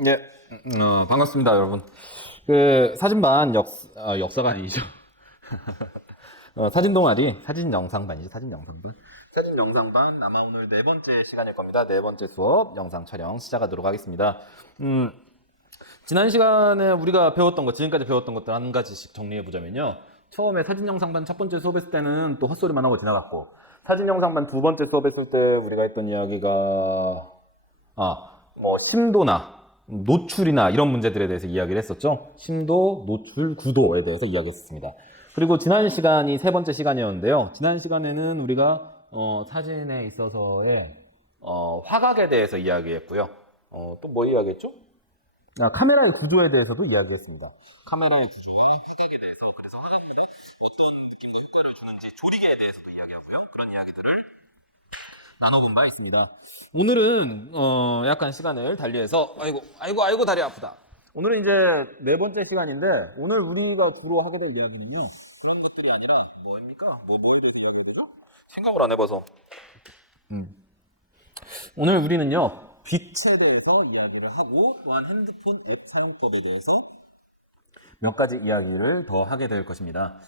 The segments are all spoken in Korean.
네, 반갑습니다, 여러분. 사진반 역사가 아니죠. 사진 동아리, 사진 영상반이죠, 사진 영상반. 사진 영상반, 아마 오늘 네 번째 시간일 겁니다. 네 번째 수업 영상 촬영 시작하도록 하겠습니다. 음, 지난 시간에 우리가 배웠던 것, 지금까지 배웠던 것들 한 가지씩 정리해 보자면요. 처음에 사진 영상반 첫 번째 수업했을 때는 또 헛소리만 하고 지나갔고, 사진 영상반 두 번째 수업했을 때 우리가 했던 이야기가, 심도나 노출이나 이런 문제들에 대해서 이야기를 했었죠. 심도, 노출, 구도에 대해서 이야기했습니다. 그리고 지난 시간이 세 번째 시간이었는데요. 지난 시간에는 우리가 사진에 있어서의 화각에 대해서 이야기했고요. 또 뭐 이야기했죠? 카메라의 구조에 대해서도 이야기했습니다. 카메라의 구조와 화각에 대해서, 그래서 화각물에 어떤 느낌과 효과를 주는지 조리개에 대해서도 이야기하고요. 그런 이야기들을 나눠본 바 있습니다. 오늘은 약간 시간을 달리해서 아이고 다리 아프다. 오늘은 이제 네 번째 시간인데, 오늘 우리가 주로 하게 될 이야기는요, 그런 것들이 아니라 뭐입니까? 뭘 얘기하는 거죠? 생각을 안 해봐서. 오늘 우리는요, 빛에 대해서 이야기를 하고, 또한 핸드폰 앱 사용법에 대해서 몇 가지 이야기를 더 하게 될 것입니다.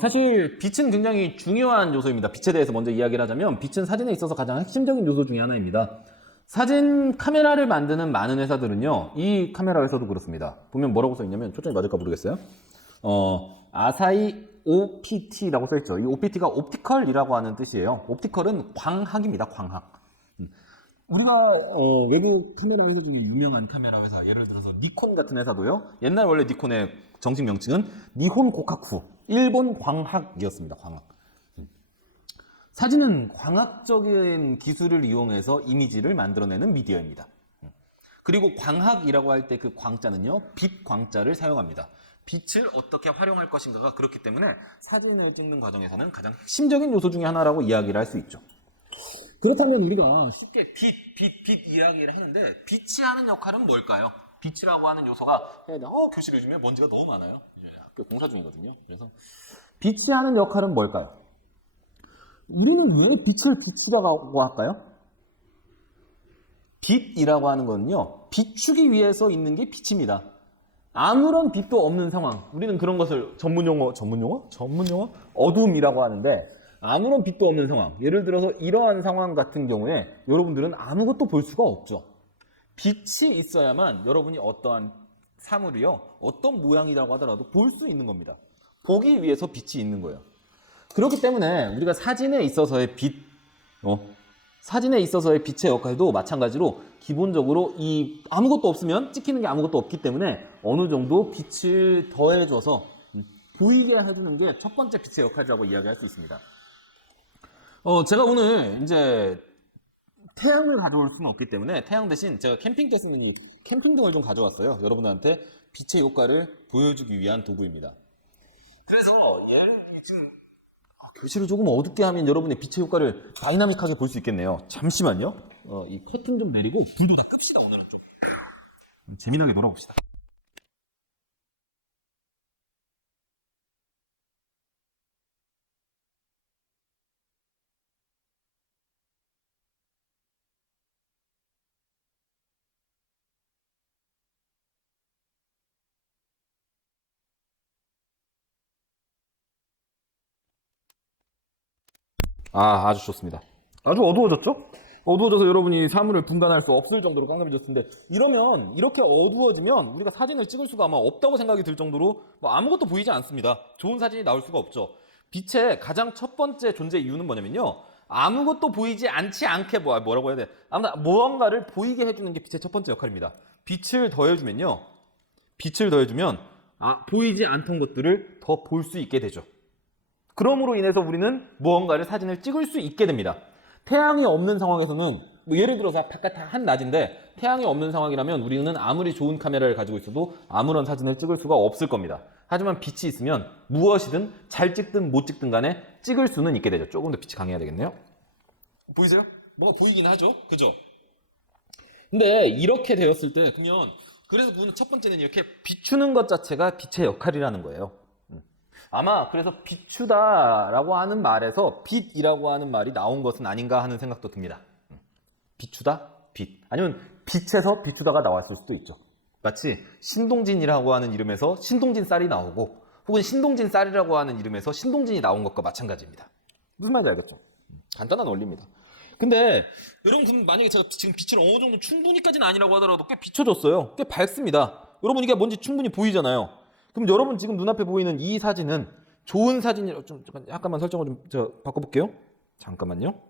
사실 빛은 굉장히 중요한 요소입니다. 빛에 대해서 먼저 이야기를 하자면, 빛은 사진에 있어서 가장 핵심적인 요소 중에 하나입니다. 사진 카메라를 만드는 많은 회사들은요, 이 카메라 회사도 그렇습니다. 보면 뭐라고 써있냐면, 초점이 맞을까 모르겠어요. 아사히 OPT라고 써있죠. 이 OPT가 옵티컬이라고 하는 뜻이에요. 옵티컬은 광학입니다. 광학. 우리가 외국 카메라 회사 중에 유명한 카메라 회사, 예를 들어서 니콘 같은 회사도요, 옛날 원래 니콘의 정식 명칭은 니혼 고카쿠, 일본 광학이었습니다. 광학. 사진은 광학적인 기술을 이용해서 이미지를 만들어내는 미디어입니다. 그리고 광학이라고 할 때 그 광자는요, 빛 광자를 사용합니다. 빛을 어떻게 활용할 것인가가 그렇기 때문에 사진을 찍는 과정에서는 가장 핵심적인 요소 중에 하나라고 이야기를 할 수 있죠. 그렇다면 우리가 쉽게 빛 이야기를 하는데, 빛이 하는 역할은 뭘까요? 빛이라고 하는 요소가, 교실 요즘에 먼지가 너무 많아요. 이제 학교 공사 중이거든요. 그래서 빛이 하는 역할은 뭘까요? 우리는 왜 빛을 비추다고 할까요? 빛이라고 하는 거는요, 비추기 위해서 있는 게 빛입니다. 아무런 빛도 없는 상황, 우리는 그런 것을 전문용어? 어둠이라고 하는데, 아무런 빛도 없는 상황, 예를 들어서 이러한 상황 같은 경우에 여러분들은 아무것도 볼 수가 없죠. 빛이 있어야만 여러분이 어떠한 사물이요, 어떤 모양이라고 하더라도 볼 수 있는 겁니다. 보기 위해서 빛이 있는 거예요. 그렇기 때문에 우리가 사진에 있어서의 사진에 있어서의 빛의 역할도 마찬가지로, 기본적으로 이 아무것도 없으면 찍히는 게 아무것도 없기 때문에 어느 정도 빛을 더해줘서 보이게 해주는 게 첫 번째 빛의 역할이라고 이야기할 수 있습니다. 제가 오늘 이제 태양을 가져올 수는 없기 때문에 태양 대신 제가 캠핑 때 쓰는 캠핑등을 좀 가져왔어요. 여러분들한테 빛의 효과를 보여주기 위한 도구입니다. 그래서 얘를 지금 교실을 조금 어둡게 하면 여러분의 빛의 효과를 다이나믹하게 볼 수 있겠네요. 잠시만요. 이 커튼 좀 내리고 불도 다 끕시다. 오늘은 좀 재미나게 놀아봅시다. 아주 좋습니다. 아주 어두워졌죠? 어두워져서 여러분이 사물을 분간할 수 없을 정도로 깜깜해졌는데, 이러면, 이렇게 어두워지면 우리가 사진을 찍을 수가 아마 없다고 생각이 들 정도로 아무것도 보이지 않습니다. 좋은 사진이 나올 수가 없죠. 빛의 가장 첫 번째 존재 이유는 뭐냐면요, 아무것도 보이지 않지 않게, 뭐라고 해야 돼? 아무튼 무언가를 보이게 해주는 게 빛의 첫 번째 역할입니다. 빛을 더해주면요, 보이지 않던 것들을 더 볼 수 있게 되죠. 그럼으로 인해서 우리는 무언가를 사진을 찍을 수 있게 됩니다. 태양이 없는 상황에서는, 예를 들어서 바깥 한낮인데 태양이 없는 상황이라면 우리는 아무리 좋은 카메라를 가지고 있어도 아무런 사진을 찍을 수가 없을 겁니다. 하지만 빛이 있으면 무엇이든 잘 찍든 못 찍든 간에 찍을 수는 있게 되죠. 조금 더 빛이 강해야 되겠네요. 보이세요? 뭐가 보이긴 하죠, 그죠? 근데 이렇게 되었을 때, 그러면 그래서 첫 번째는 이렇게 비추는 것 자체가 빛의 역할이라는 거예요. 아마 그래서 비추다라고 하는 말에서 빛이라고 하는 말이 나온 것은 아닌가 하는 생각도 듭니다. 비추다? 빛. 아니면 빛에서 비추다가 나왔을 수도 있죠. 마치 신동진이라고 하는 이름에서 신동진 쌀이 나오고 혹은 신동진 쌀이라고 하는 이름에서 신동진이 나온 것과 마찬가지입니다. 무슨 말인지 알겠죠? 간단한 원리입니다. 근데 여러분 만약에 제가 지금 빛을 어느 정도 충분히까지는 아니라고 하더라도 꽤 비춰졌어요. 꽤 밝습니다. 여러분 이게 뭔지 충분히 보이잖아요. 그럼 여러분 지금 눈앞에 보이는 이 사진은 좋은 사진이라고 좀 약간만 설정을 좀 제가 바꿔볼게요. 잠깐만요.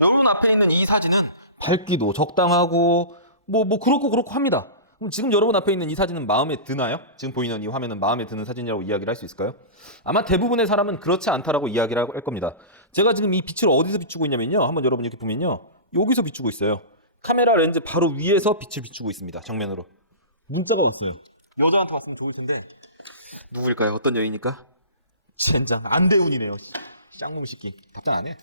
여러분 앞에 있는 이 사진은 밝기도 적당하고 뭐 그렇고 합니다. 그럼 지금 여러분 앞에 있는 이 사진은 마음에 드나요? 지금 보이는 이 화면은 마음에 드는 사진이라고 이야기를 할 수 있을까요? 아마 대부분의 사람은 그렇지 않다라고 이야기를 할 겁니다. 제가 지금 이 빛을 어디서 비추고 있냐면요. 한번 여러분 이렇게 보면요. 여기서 비추고 있어요. 카메라 렌즈 바로 위에서 빛을 비추고 있습니다. 정면으로. 문자가 왔어요. 여자한테 왔으면 좋을 텐데. 누구일까요? 어떤 여인일까? 젠장 안대훈이네요. 쌍놈 새끼. 답장 안 해.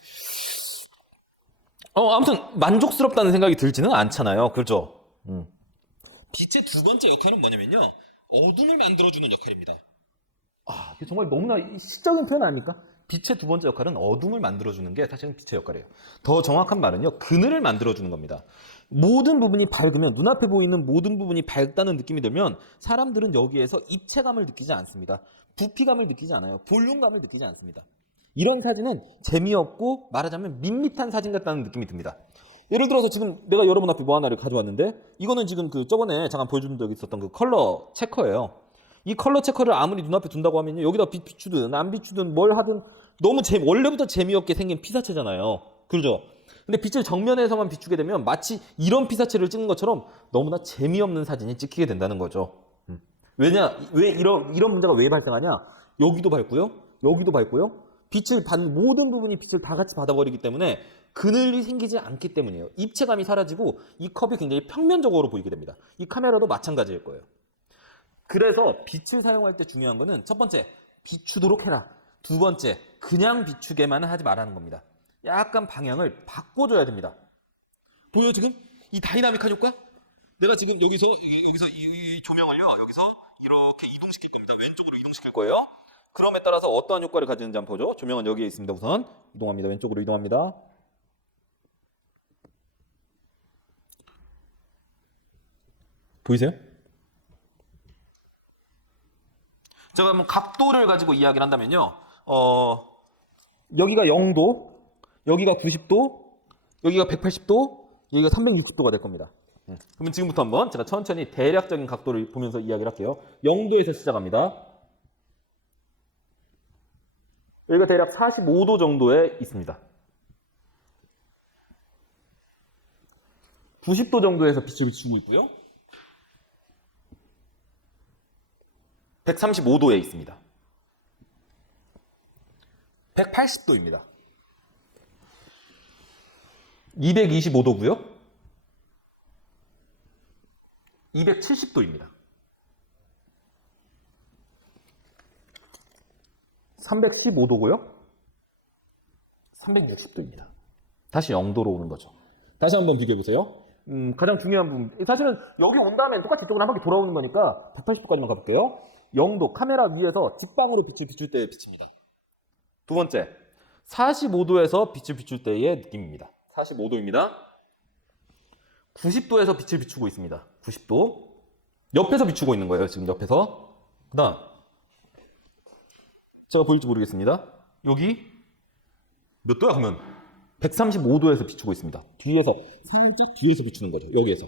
아무튼 만족스럽다는 생각이 들지는 않잖아요. 그렇죠? 빛의 두 번째 역할은 뭐냐면요. 어둠을 만들어주는 역할입니다. 이게 정말 너무나 시적인 표현 아닙니까? 빛의 두 번째 역할은 어둠을 만들어주는 게 사실은 빛의 역할이에요. 더 정확한 말은요. 그늘을 만들어주는 겁니다. 모든 부분이 밝으면 눈앞에 보이는 모든 부분이 밝다는 느낌이 들면 사람들은 여기에서 입체감을 느끼지 않습니다. 부피감을 느끼지 않아요. 볼륨감을 느끼지 않습니다. 이런 사진은 재미없고 말하자면 밋밋한 사진 같다는 느낌이 듭니다. 예를 들어서 지금 내가 여러분 앞에 뭐 하나를 가져왔는데 이거는 지금 저번에 잠깐 보여준 적이 있었던 그 컬러 체커예요. 이 컬러 체커를 아무리 눈앞에 둔다고 하면 여기다 빛 비추든 안 비추든 뭘 하든 너무 원래부터 재미없게 생긴 피사체잖아요. 그렇죠? 근데 빛을 정면에서만 비추게 되면 마치 이런 피사체를 찍는 것처럼 너무나 재미없는 사진이 찍히게 된다는 거죠. 왜 이런 문제가 왜 발생하냐? 여기도 밝고요. 여기도 밝고요. 빛을 받는 모든 부분이 빛을 다 같이 받아버리기 때문에 그늘이 생기지 않기 때문이에요. 입체감이 사라지고 이 컵이 굉장히 평면적으로 보이게 됩니다. 이 카메라도 마찬가지일 거예요. 그래서 빛을 사용할 때 중요한 거는 첫 번째, 비추도록 해라. 두 번째, 그냥 비추게만 하지 말라는 겁니다. 약간 방향을 바꿔줘야 됩니다. 보여요 지금? 이 다이나믹한 효과? 내가 지금 여기서 이 조명을요. 여기서 이렇게 이동시킬 겁니다. 왼쪽으로 이동시킬 거예요. 그럼에 따라서 어떠한 효과를 가지는지 한번 보죠. 조명은 여기에 있습니다. 우선 이동합니다. 왼쪽으로 이동합니다. 보이세요? 제가 한번 각도를 가지고 이야기를 한다면요. 여기가 0도, 여기가 90도, 여기가 180도, 여기가 360도가 될 겁니다. 그러면 지금부터 한번 제가 천천히 대략적인 각도를 보면서 이야기를 할게요. 0도에서 시작합니다. 여기가 대략 45도 정도에 있습니다. 90도 정도에서 빛을 비추고 있고요. 135도에 있습니다. 180도입니다. 225도고요. 270도입니다. 315도고요. 360도입니다. 다시 0도로 오는 거죠. 다시 한번 비교해 보세요. 가장 중요한 부분. 사실은 여기 온 다음에 똑같이 이쪽으로 한 바퀴 돌아오는 거니까 180도까지만 가볼게요. 0도 카메라 위에서 직방으로 빛을 비출 때의 빛입니다. 두 번째, 45도에서 빛을 비출 때의 느낌입니다. 45도입니다. 90도에서 빛을 비추고 있습니다. 90도. 옆에서 비추고 있는 거예요. 지금 옆에서. 그 다음 제가 보일지 모르겠습니다. 여기 몇 도야 그러면? 135도에서 비추고 있습니다. 뒤에서 살짝 뒤에서 비추는 거죠. 여기에서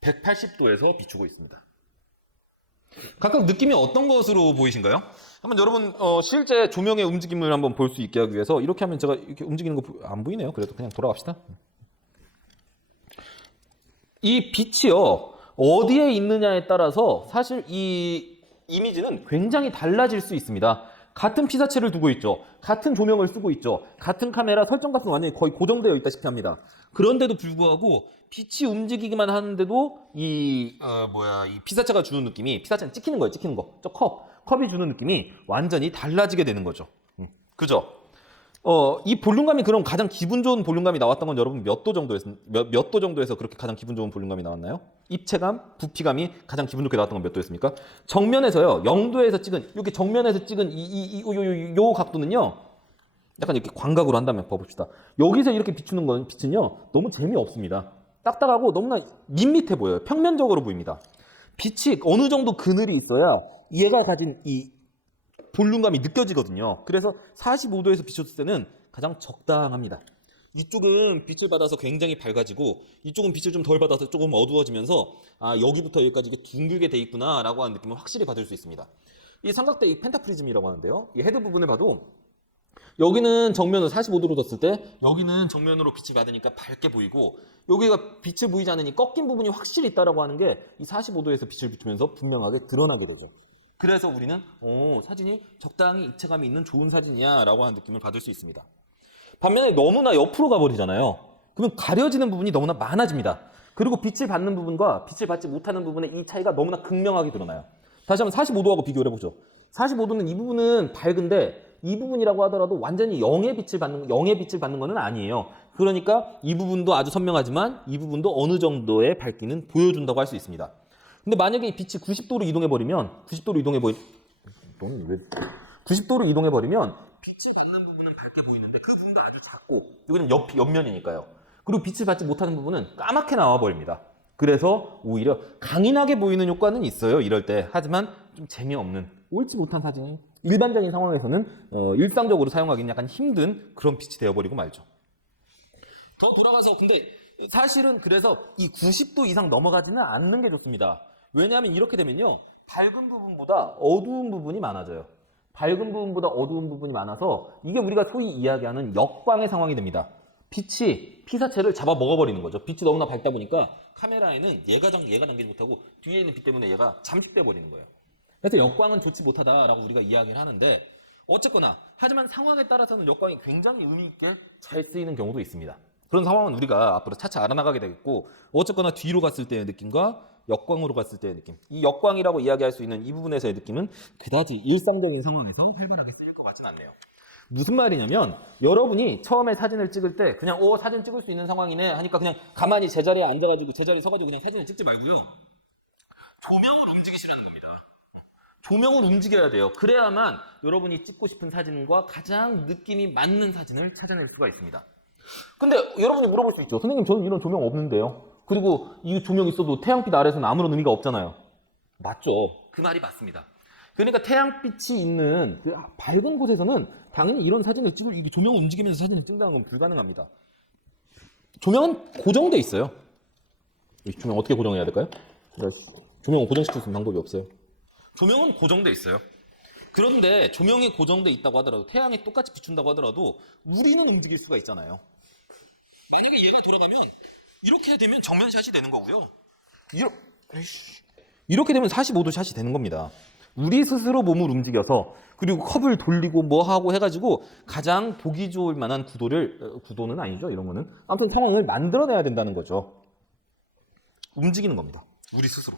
180도에서 비추고 있습니다. 각각 느낌이 어떤 것으로 보이신가요? 한번 여러분 실제 조명의 움직임을 한번 볼 수 있게 하기 위해서 이렇게 하면 제가 이렇게 움직이는 거 안 보이네요. 그래도 그냥 돌아갑시다. 이 빛이요 어디에 있느냐에 따라서 사실 이 이미지는 굉장히 달라질 수 있습니다. 같은 피사체를 두고 있죠. 같은 조명을 쓰고 있죠. 같은 카메라 설정값은 완전히 거의 고정되어 있다시피 합니다. 그런데도 불구하고 빛이 움직이기만 하는데도 이 피사체가 주는 느낌이 피사체는 찍히는 거예요. 찍히는 거. 저 컵이 주는 느낌이 완전히 달라지게 되는 거죠. 그죠? 이 볼륨감이 그럼 가장 기분 좋은 볼륨감이 나왔던 건 여러분 몇 도 정도에서 그렇게 가장 기분 좋은 볼륨감이 나왔나요? 입체감, 부피감이 가장 기분 좋게 나왔던 건 몇 도였습니까? 정면에서요, 0도에서 찍은, 이렇게 정면에서 찍은 요 각도는요, 약간 이렇게 광각으로 한다면 봐봅시다. 여기서 이렇게 비추는 건 빛은요 너무 재미없습니다. 딱딱하고 너무나 밋밋해 보여요. 평면적으로 보입니다. 빛이 어느 정도 그늘이 있어야 얘가 가진 이 볼륨감이 느껴지거든요. 그래서 45도에서 비쳤을 때는 가장 적당합니다. 이쪽은 빛을 받아서 굉장히 밝아지고 이쪽은 빛을 좀 덜 받아서 조금 어두워지면서 아 여기부터 여기까지 이게 둥글게 돼 있구나 라고 하는 느낌을 확실히 받을 수 있습니다. 이 삼각대 이 펜타프리즘이라고 하는데요. 이 헤드 부분을 봐도 여기는 정면으로 45도로 뒀을 때 여기는 정면으로 빛이 받으니까 밝게 보이고 여기가 빛을 보이지 않으니 꺾인 부분이 확실히 있다라고 하는 게 이 45도에서 빛을 비추면서 분명하게 드러나게 되죠. 그래서 우리는 사진이 적당히 입체감이 있는 좋은 사진이야 라고 하는 느낌을 받을 수 있습니다. 반면에 너무나 옆으로 가버리잖아요. 그러면 가려지는 부분이 너무나 많아집니다. 그리고 빛을 받는 부분과 빛을 받지 못하는 부분의 이 차이가 너무나 극명하게 드러나요. 다시 한번 45도하고 비교를 해보죠. 45도는 이 부분은 밝은데 이 부분이라고 하더라도 완전히 영의 빛을 받는 것은 아니에요. 그러니까 이 부분도 아주 선명하지만 이 부분도 어느 정도의 밝기는 보여준다고 할 수 있습니다. 근데 만약에 이 빛이 90도로 이동해버리면 90도로 이동해버리면 빛이 받는 부분은 밝게 보이는데 그 부분도 아주 작고 여기는 옆면이니까요. 그리고 빛을 받지 못하는 부분은 까맣게 나와버립니다. 그래서 오히려 강인하게 보이는 효과는 있어요. 이럴 때. 하지만 좀 재미없는 옳지 못한 사진이 일반적인 상황에서는 일상적으로 사용하기는 약간 힘든 그런 빛이 되어버리고 말죠. 더 돌아가서 근데 사실은 그래서 이 90도 이상 넘어가지는 않는 게 좋습니다. 왜냐하면 이렇게 되면요. 밝은 부분보다 어두운 부분이 많아져요. 밝은 부분보다 어두운 부분이 많아서 이게 우리가 소위 이야기하는 역광의 상황이 됩니다. 빛이 피사체를 잡아 먹어버리는 거죠. 빛이 너무나 밝다 보니까 카메라에는 얘가 당기지 못하고 뒤에 있는 빛 때문에 얘가 잠식돼 버리는 거예요. 그래서 역광은 좋지 못하다라고 우리가 이야기를 하는데 어쨌거나 하지만 상황에 따라서는 역광이 굉장히 의미 있게 잘 쓰이는 경우도 있습니다. 그런 상황은 우리가 앞으로 차차 알아나가게 되겠고 어쨌거나 뒤로 갔을 때의 느낌과 역광으로 갔을 때의 느낌 이 역광이라고 이야기할 수 있는 이 부분에서의 느낌은 그다지 일상적인 상황에서 활발하게 쓰일 것 같진 않네요. 무슨 말이냐면 여러분이 처음에 사진을 찍을 때 그냥 사진 찍을 수 있는 상황이네 하니까 그냥 가만히 제자리에 앉아가지고 제자리에 서가지고 그냥 사진을 찍지 말고요. 조명을 움직이시라는 겁니다. 조명을 움직여야 돼요. 그래야만 여러분이 찍고 싶은 사진과 가장 느낌이 맞는 사진을 찾아낼 수가 있습니다. 근데 여러분이 물어볼 수 있죠. 선생님 저는 이런 조명 없는데요. 그리고 이 조명 있어도 태양빛 아래서는 아무런 의미가 없잖아요. 맞죠. 그 말이 맞습니다. 그러니까 태양빛이 있는 그 밝은 곳에서는 당연히 이런 사진을 이게 조명을 움직이면서 사진을 찍는다는 건 불가능합니다. 조명은 고정돼 있어요. 이 조명 어떻게 고정해야 될까요? 조명을 고정시킬 수 있는 방법이 없어요. 조명은 고정돼 있어요. 그런데 조명이 고정돼 있다고 하더라도 태양이 똑같이 비춘다고 하더라도 우리는 움직일 수가 있잖아요. 만약에 얘가 돌아가면 이렇게 되면 정면샷이 되는 거고요. 이렇게 되면 45도 샷이 되는 겁니다. 우리 스스로 몸을 움직여서 그리고 컵을 돌리고 뭐 하고 해가지고 가장 보기 좋을 만한 구도는 아니죠. 이런 거는 아무튼 상황을 만들어내야 된다는 거죠. 움직이는 겁니다. 우리 스스로.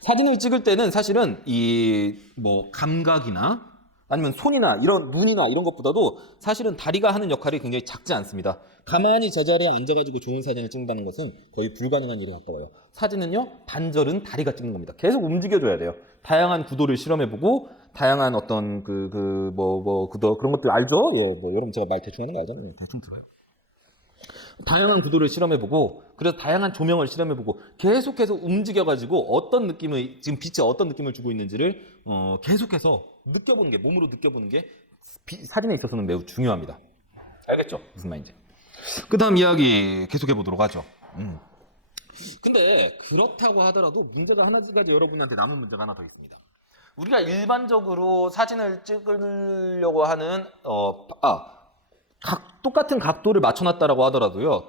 사진을 찍을 때는 사실은 이 뭐 감각이나 아니면 손이나 이런 눈이나 이런 것보다도 사실은 다리가 하는 역할이 굉장히 작지 않습니다. 가만히 제자리에 앉아가지고 좋은 사진을 찍는다는 것은 거의 불가능한 일에 가까워요. 사진은요, 반절은 다리가 찍는 겁니다. 계속 움직여줘야 돼요. 다양한 구도를 실험해보고, 다양한 어떤 그런 것들 알죠? 예, 여러분 제가 말 대충 하는 거 알잖아요. 대충 들어요. 다양한 구도를 실험해보고, 그래서 다양한 조명을 실험해보고, 계속해서 움직여가지고 지금 빛이 어떤 느낌을 주고 있는지를 계속해서 느껴보는 게, 몸으로 느껴보는 게 사진에 있어서는 매우 중요합니다. 알겠죠? 무슨 말인지. 그 다음 이야기 계속해보도록 하죠. 근데 그렇다고 하더라도 문제가 하나씩 여러분한테 남은 문제가 하나 더 있습니다. 우리가 일반적으로 사진을 찍으려고 하는 똑같은 각도를 맞춰놨다라고 하더라도요.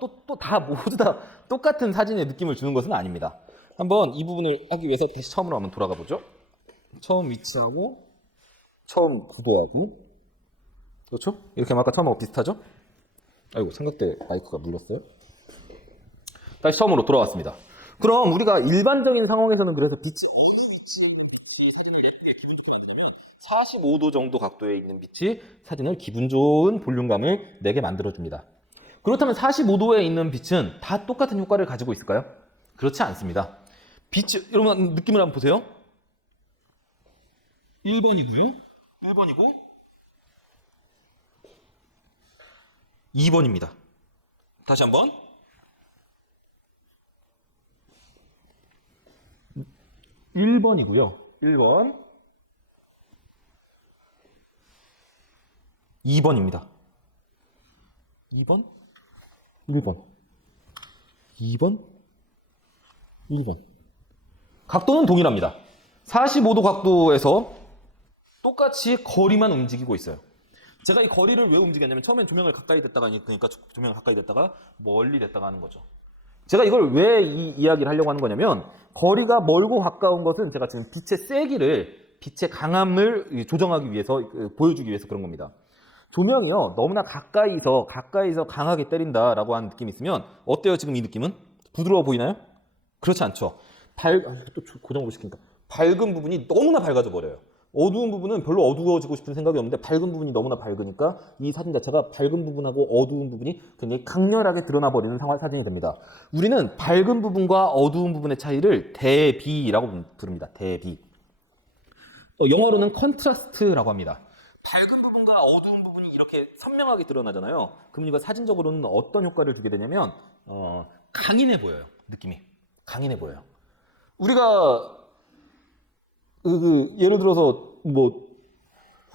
모두 다 똑같은 사진의 느낌을 주는 것은 아닙니다. 한번 이 부분을 하기 위해서 다시 처음으로 한번 돌아가 보죠. 처음 위치하고 처음 구도하고 그렇죠? 이렇게 하면 아까 처음하고 비슷하죠? 아이고 삼각대 마이크가 눌렀어요. 다시 처음으로 돌아왔습니다. 그럼 우리가 일반적인 상황에서는 그래서 빛이 어느 위치에 있는 빛이 사진을 예쁘게 기분 좋게 만들면 45도 정도 각도에 있는 빛이 사진을 기분 좋은 볼륨감을 내게 만들어줍니다. 그렇다면 45도에 있는 빛은 다 똑같은 효과를 가지고 있을까요? 그렇지 않습니다. 빛이, 여러분 느낌을 한번 보세요. 1번이고요. 1번이고 2번입니다. 다시 한번. 1번이고요. 1번. 2번입니다. 2번? 1번. 2번? 1번. 각도는 동일합니다. 45도 각도에서 똑같이 거리만 움직이고 있어요. 제가 이 거리를 왜 움직였냐면 처음엔 조명을 가까이 댔다가 그러니까 조명을 가까이 댔다가 멀리 댔다가 하는 거죠. 제가 이걸 왜 이 이야기를 하려고 하는 거냐면 거리가 멀고 가까운 것은 제가 지금 빛의 세기를 빛의 강함을 조정하기 위해서 보여주기 위해서 그런 겁니다. 조명이요 너무나 가까이서 강하게 때린다라고 하는 느낌이 있으면 어때요? 지금 이 느낌은? 부드러워 보이나요? 그렇지 않죠. 또 고정으로 시킨다. 밝은 부분이 너무나 밝아져 버려요. 어두운 부분은 별로 어두워지고 싶은 생각이 없는데 밝은 부분이 너무나 밝으니까 이 사진 자체가 밝은 부분하고 어두운 부분이 굉장히 강렬하게 드러나 버리는 사진이 됩니다. 우리는 밝은 부분과 어두운 부분의 차이를 대비라고 부릅니다. 대비. 영어로는 컨트라스트라고 합니다. 밝은 부분과 어두운 부분이 이렇게 선명하게 드러나잖아요. 그럼 이거 사진적으로는 어떤 효과를 주게 되냐면 강인해 보여요. 느낌이 강인해 보여요. 우리가 예를 들어서 뭐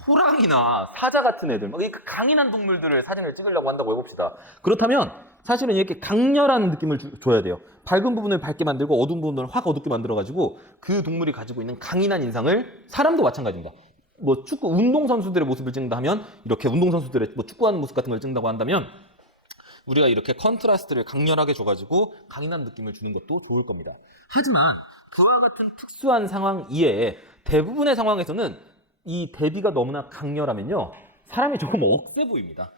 호랑이나 사자 같은 애들, 강인한 동물들을 사진을 찍으려고 한다고 해봅시다. 그렇다면 사실은 이렇게 강렬한 느낌을 줘야 돼요. 밝은 부분을 밝게 만들고 어두운 부분을 확 어둡게 만들어가지고 그 동물이 가지고 있는 강인한 인상을 사람도 마찬가지입니다. 뭐 축구 운동선수들의 모습을 찍는다 하면 이렇게 운동선수들의 뭐 축구하는 모습 같은 걸 찍는다고 한다면 우리가 이렇게 컨트라스트를 강렬하게 줘가지고 강인한 느낌을 주는 것도 좋을 겁니다. 하지만 그와 같은 특수한 상황 이외에 대부분의 상황에서는 이 대비가 너무나 강렬하면요 사람이 조금 억세 보입니다.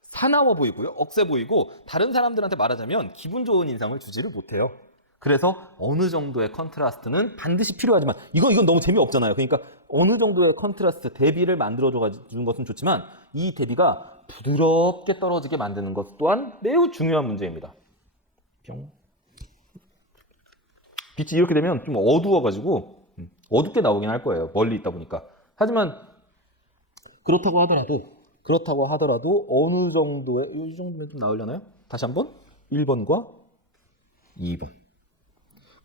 사나워 보이고요 억세 보이고 다른 사람들한테 말하자면 기분 좋은 인상을 주지를 못해요. 그래서 어느 정도의 컨트라스트는 반드시 필요하지만 이건 너무 재미없잖아요. 그러니까 어느 정도의 컨트라스트 대비를 만들어줘 주는 것은 좋지만 이 대비가 부드럽게 떨어지게 만드는 것 또한 매우 중요한 문제입니다. 병. 빛이 이렇게 되면 좀 어두워가지고 어둡게 나오긴 할 거예요. 멀리 있다 보니까. 하지만 그렇다고 하더라도 어느 정도의 이 정도면 좀 나오려나요? 다시 한번 1번과 2번.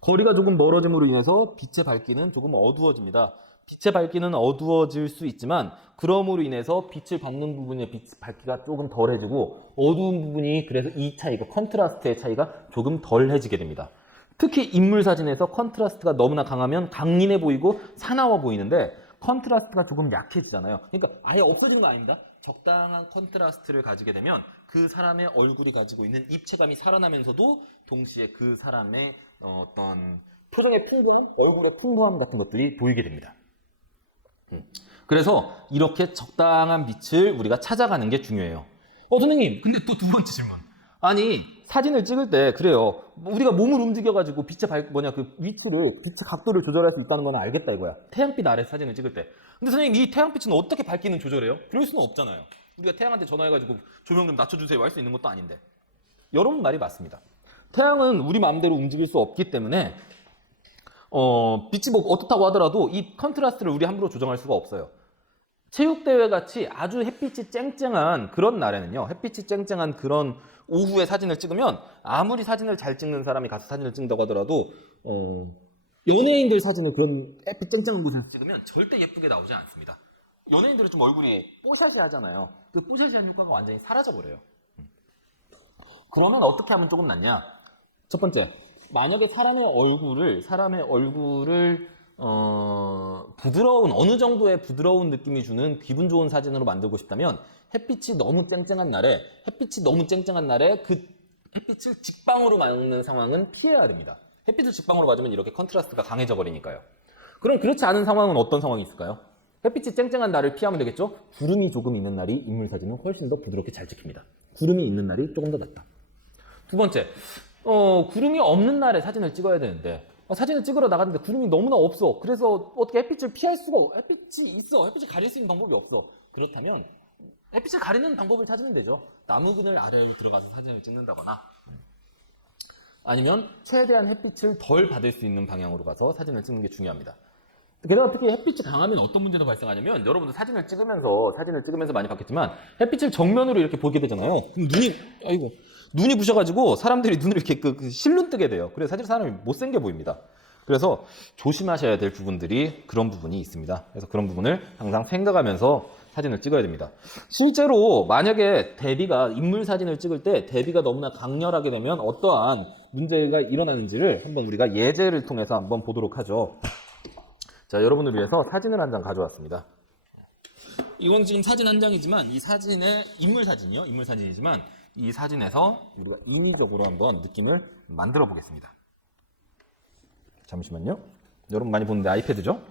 거리가 조금 멀어짐으로 인해서 빛의 밝기는 조금 어두워집니다. 빛의 밝기는 어두워질 수 있지만 그럼으로 인해서 빛을 받는 부분의 빛 밝기가 조금 덜해지고 어두운 부분이 그래서 이 차이가 컨트라스트의 차이가 조금 덜해지게 됩니다. 특히 인물 사진에서 컨트라스트가 너무나 강하면 강인해 보이고 사나워 보이는데 컨트라스트가 조금 약해지잖아요. 그러니까 아예 없어지는 거 아닙니다. 적당한 컨트라스트를 가지게 되면 그 사람의 얼굴이 가지고 있는 입체감이 살아나면서도 동시에 그 사람의 어떤 표정의 풍부함, 얼굴의 풍부함 같은 것들이 보이게 됩니다. 그래서 이렇게 적당한 빛을 우리가 찾아가는 게 중요해요. 선생님, 근데 또 두 번째 질문. 아니, 사진을 찍을 때 그래요. 우리가 몸을 움직여가지고 빛의 위치를, 빛의 각도를 조절할 수 있다는 건 알겠다 이거야. 태양빛 아래 사진을 찍을 때. 근데 선생님, 이 태양빛은 어떻게 밝기는 조절해요? 그럴 수는 없잖아요. 우리가 태양한테 전화해가지고 조명 좀 낮춰주세요 할 수 있는 것도 아닌데. 여러분 말이 맞습니다. 태양은 우리 마음대로 움직일 수 없기 때문에 빛이 뭐 어떻다고 하더라도 이 컨트라스트를 우리 함부로 조정할 수가 없어요. 체육대회 같이 아주 햇빛이 쨍쨍한 그런 날에는요, 햇빛이 쨍쨍한 그런 오후에 사진을 찍으면 아무리 사진을 잘 찍는 사람이 가서 사진을 찍는다고 하더라도 연예인들 사진을 그런 햇빛 쨍쨍한 곳에서 찍으면 절대 예쁘게 나오지 않습니다. 연예인들은 좀 얼굴이 뽀샤시 하잖아요. 그 뽀샤시한 효과가 완전히 사라져버려요. 그러면 어떻게 하면 조금 낫냐? 첫 번째, 만약에 사람의 얼굴을 어느 정도의 부드러운 느낌이 주는 기분 좋은 사진으로 만들고 싶다면 햇빛이 너무 쨍쨍한 날에 그 햇빛을 직방으로 맞는 상황은 피해야 됩니다. 햇빛을 직방으로 맞으면 이렇게 컨트라스트가 강해져 버리니까요. 그럼 그렇지 않은 상황은 어떤 상황이 있을까요? 햇빛이 쨍쨍한 날을 피하면 되겠죠? 구름이 조금 있는 날이 인물 사진은 훨씬 더 부드럽게 잘 찍힙니다. 구름이 있는 날이 조금 더 낫다. 두 번째, 구름이 없는 날에 사진을 찍어야 되는데 사진을 찍으러 나갔는데 구름이 너무나 없어. 그래서 어떻게 햇빛을 피할 수가 햇빛이 있어. 햇빛을 가릴 수 있는 방법이 없어. 그렇다면 햇빛을 가리는 방법을 찾으면 되죠. 나무 그늘 아래로 들어가서 사진을 찍는다거나 아니면 최대한 햇빛을 덜 받을 수 있는 방향으로 가서 사진을 찍는 게 중요합니다. 게다가 특히 햇빛이 강하면 어떤 문제도 발생하냐면 여러분들 사진을 찍으면서 많이 봤겠지만 햇빛을 정면으로 이렇게 보게 되잖아요. 그럼 눈이 부셔가지고 사람들이 눈을 이렇게 실눈 뜨게 돼요. 그래서 사실 사람이 못생겨 보입니다. 그래서 조심하셔야 될 부분들이 그런 부분이 있습니다. 그래서 그런 부분을 항상 생각하면서 사진을 찍어야 됩니다. 실제로 만약에 인물 사진을 찍을 때 대비가 너무나 강렬하게 되면 어떠한 문제가 일어나는지를 한번 우리가 예제를 통해서 한번 보도록 하죠. 자, 여러분을 위해서 사진을 한 장 가져왔습니다. 이건 지금 사진 한 장이지만 이 사진의 인물 사진이지만 이 사진에서 우리가 인위적으로 한번 느낌을 만들어 보겠습니다. 잠시만요. 여러분 많이 보는데 아이패드죠?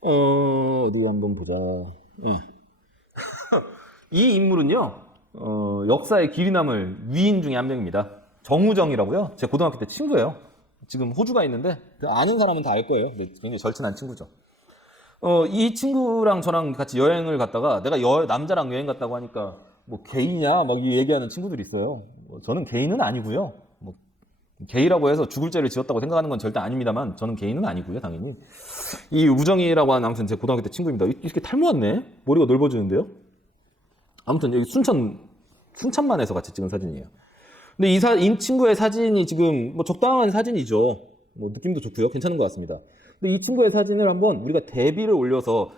어디 한번 보자. 이 인물은요, 역사의 길이 남을 위인 중에 한 명입니다. 정우정이라고요. 제 고등학교 때 친구예요. 지금 호주가 있는데 아는 사람은 다 알 거예요. 굉장히 절친한 친구죠. 이 친구랑 저랑 같이 여행을 갔다가 내가 남자랑 여행 갔다고 하니까 뭐 게이냐 막 얘기하는 친구들이 있어요. 저는 게이는 아니고요. 뭐 게이라고 해서 죽을 죄를 지었다고 생각하는 건 절대 아닙니다만 저는 게이는 아니고요, 당연히. 이 우정이라고 하는 아무튼 제 고등학교 때 친구입니다. 이렇게 탈모았네. 머리가 넓어지는데요. 아무튼 여기 순천만에서 같이 찍은 사진이에요. 근데 이 친구의 사진이 지금 뭐 적당한 사진이죠. 뭐 느낌도 좋고요. 괜찮은 것 같습니다. 근데 이 친구의 사진을 한번 우리가 대비를 올려서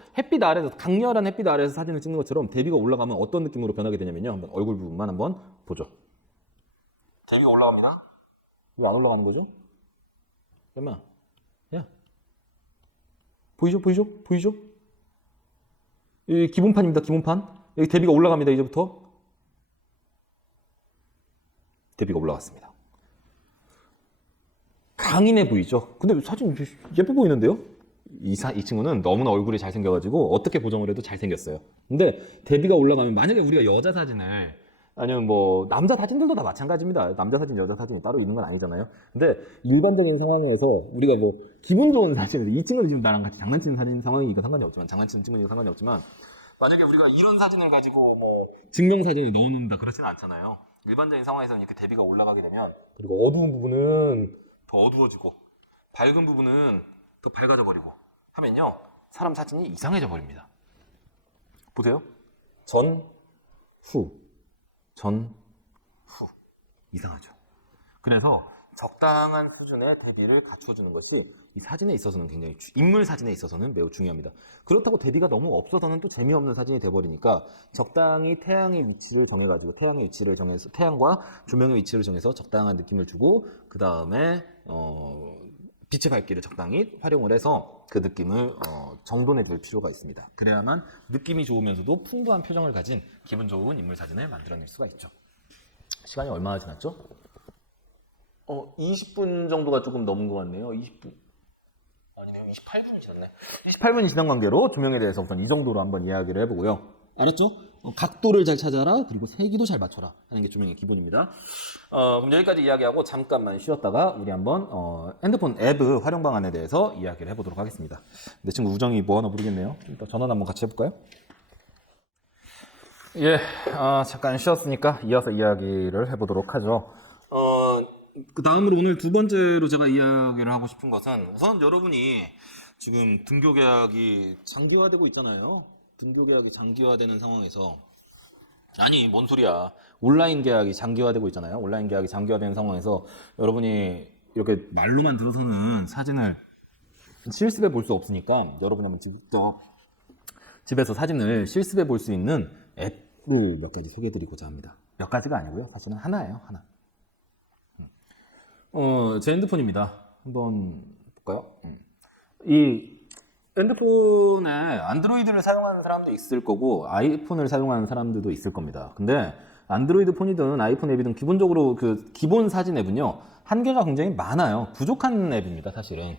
강렬한 햇빛 아래에서 사진을 찍는 것처럼 대비가 올라가면 어떤 느낌으로 변하게 되냐면요. 한번 얼굴 부분만 한번 보죠. 대비가 올라갑니다. 왜 안 올라가는 거죠? 잠깐만. 야. 보이죠? 이 기본판입니다. 기본판. 여기 대비가 올라갑니다. 이제부터. 대비가 올라갔습니다. 강인해 보이죠? 근데 사진 예뻐 보이는데요? 이 친구는 너무나 얼굴이 잘생겨가지고 어떻게 보정을 해도 잘생겼어요. 근데 대비가 올라가면 만약에 우리가 여자 사진을 아니면 뭐 남자 사진들도 다 마찬가지입니다. 남자 사진, 여자 사진이 따로 있는 건 아니잖아요. 근데 일반적인 상황에서 우리가 뭐 기분 좋은 사진을 이 친구는 지금 나랑 같이 장난치는 사진 상황이니까 상관이 없지만 장난치는 친구니까 상관이 없지만 만약에 우리가 이런 사진을 가지고 뭐 증명사진을 넣어놓는다 그렇지는 않잖아요. 일반적인 상황에서는 이렇게 대비가 올라가게 되면 그리고 어두운 부분은 더 어두워지고 밝은 부분은 더 밝아져 버리고 하면요 사람 사진이 이상해져 버립니다. 보세요. 전, 후 이상하죠. 그래서 적당한 수준의 대비를 갖춰주는 것이 이 사진에 있어서는 굉장히 인물 사진에 있어서는 매우 중요합니다. 그렇다고 대비가 너무 없어서는 또 재미없는 사진이 돼버리니까 적당히 태양의 위치를 정해가지고 태양과 조명의 위치를 정해서 적당한 느낌을 주고 그 다음에 빛의 밝기를 적당히 활용을 해서 그 느낌을 정돈해줄 필요가 있습니다. 그래야만 느낌이 좋으면서도 풍부한 표정을 가진 기분 좋은 인물 사진을 만들어낼 수가 있죠. 시간이 얼마나 지났죠? 20분 정도가 조금 넘은 것 같네요. 20분. 아니네요. 28분이 지났네. 28분이 지난 관계로 조명에 대해서 우선 이 정도로 한번 이야기를 해보고요. 알았죠? 각도를 잘 찾아라. 그리고 세기도 잘 맞춰라. 하는 게 조명의 기본입니다. 그럼 여기까지 이야기하고 잠깐만 쉬었다가 우리 한번 핸드폰 앱 활용 방안에 대해서 이야기를 해보도록 하겠습니다. 내 친구 우정이 뭐 하나 모르겠네요. 일단 전화 한번 같이 해볼까요? 예, 잠깐 쉬었으니까 이어서 이야기를 해보도록 하죠. 그 다음으로 오늘 두 번째로 제가 이야기를 하고 싶은 것은 우선 여러분이 지금 등교 계약이 장기화되고 있잖아요. 등교 계약이 장기화되는 상황에서 아니 뭔 소리야. 온라인 계약이 장기화되고 있잖아요. 온라인 계약이 장기화되는 상황에서 여러분이 이렇게 말로만 들어서는 사진을 실습해 볼 수 없으니까 여러분 한번 직접 집에서 사진을 실습해 볼 수 있는 앱을 몇 가지 소개해 드리고자 합니다. 몇 가지가 아니고요. 사실은 하나예요. 하나. 제 핸드폰입니다. 한번 볼까요? 이 핸드폰에 안드로이드를 사용하는 사람도 있을 거고 아이폰을 사용하는 사람들도 있을 겁니다. 근데 안드로이드 폰이든 아이폰 앱이든 기본적으로 그 기본 사진 앱은요 한계가 굉장히 많아요. 부족한 앱입니다. 사실은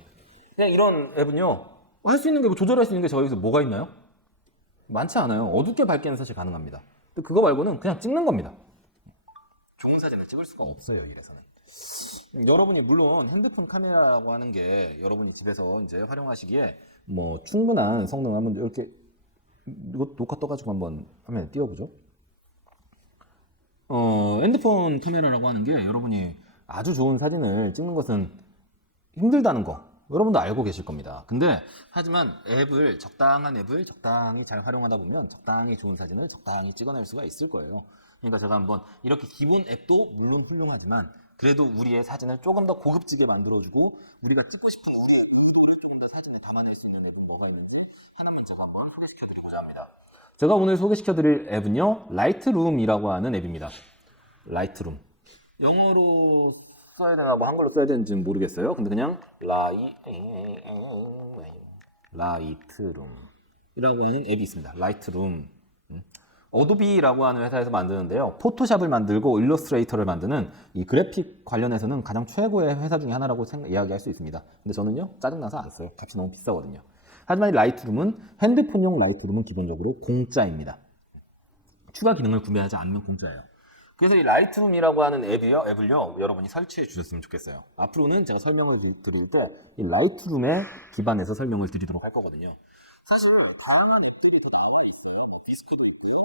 그냥 이런 앱은요 할 수 있는 게 조절할 수 있는 게 저기서 뭐가 있나요? 많지 않아요. 어둡게 밝게는 사실 가능합니다. 근데 그거 말고는 그냥 찍는 겁니다. 좋은 사진을 찍을 수가 없어요. 이래서는 여러분이 물론 핸드폰 카메라라고 하는 게 여러분이 집에서 이제 활용하시기에 뭐 충분한 성능 한번 이렇게 이거 녹화 떠가지고 한번 화면에 띄워보죠. 핸드폰 카메라라고 하는 게 여러분이 아주 좋은 사진을 찍는 것은 힘들다는 거 여러분도 알고 계실 겁니다. 근데 하지만 적당한 앱을 적당히 잘 활용하다 보면 적당히 좋은 사진을 적당히 찍어낼 수가 있을 거예요. 그러니까 제가 한번 이렇게 기본 앱도 물론 훌륭하지만 그래도 우리의 사진을 조금 더 고급지게 만들어주고 우리가 찍고 싶은 우리의 의도를 조금 더 사진에 담아낼 수 있는 앱이 뭐가 있는지 하나만 제가 한번 소개시켜드리고자 합니다. 제가 오늘 소개시켜드릴 앱은요, 라이트룸이라고 하는 앱입니다. 라이트룸. 영어로 써야 되나 뭐 한글로 써야 되는지는 모르겠어요. 근데 그냥 라이트룸이라고 하는 앱이 있습니다. 라이트룸. 어도비라고 하는 회사에서 만드는데요. 포토샵을 만들고 일러스트레이터를 만드는 이 그래픽 관련해서는 가장 최고의 회사 중에 하나라고 이야기할 수 있습니다. 근데 저는요, 짜증나서 안 써요. 값이 너무 비싸거든요. 하지만 이 라이트룸은 핸드폰용 라이트룸은 기본적으로 공짜입니다. 추가 기능을 구매하지 않으면 공짜예요. 그래서 이 라이트룸이라고 하는 앱을요, 여러분이 설치해 주셨으면 좋겠어요. 앞으로는 제가 설명을 드릴 때 이 라이트룸에 기반해서 설명을 드리도록 할 거거든요. 사실 다양한 앱들이 더 나와 있어요. 뭐 디스크도 있고요.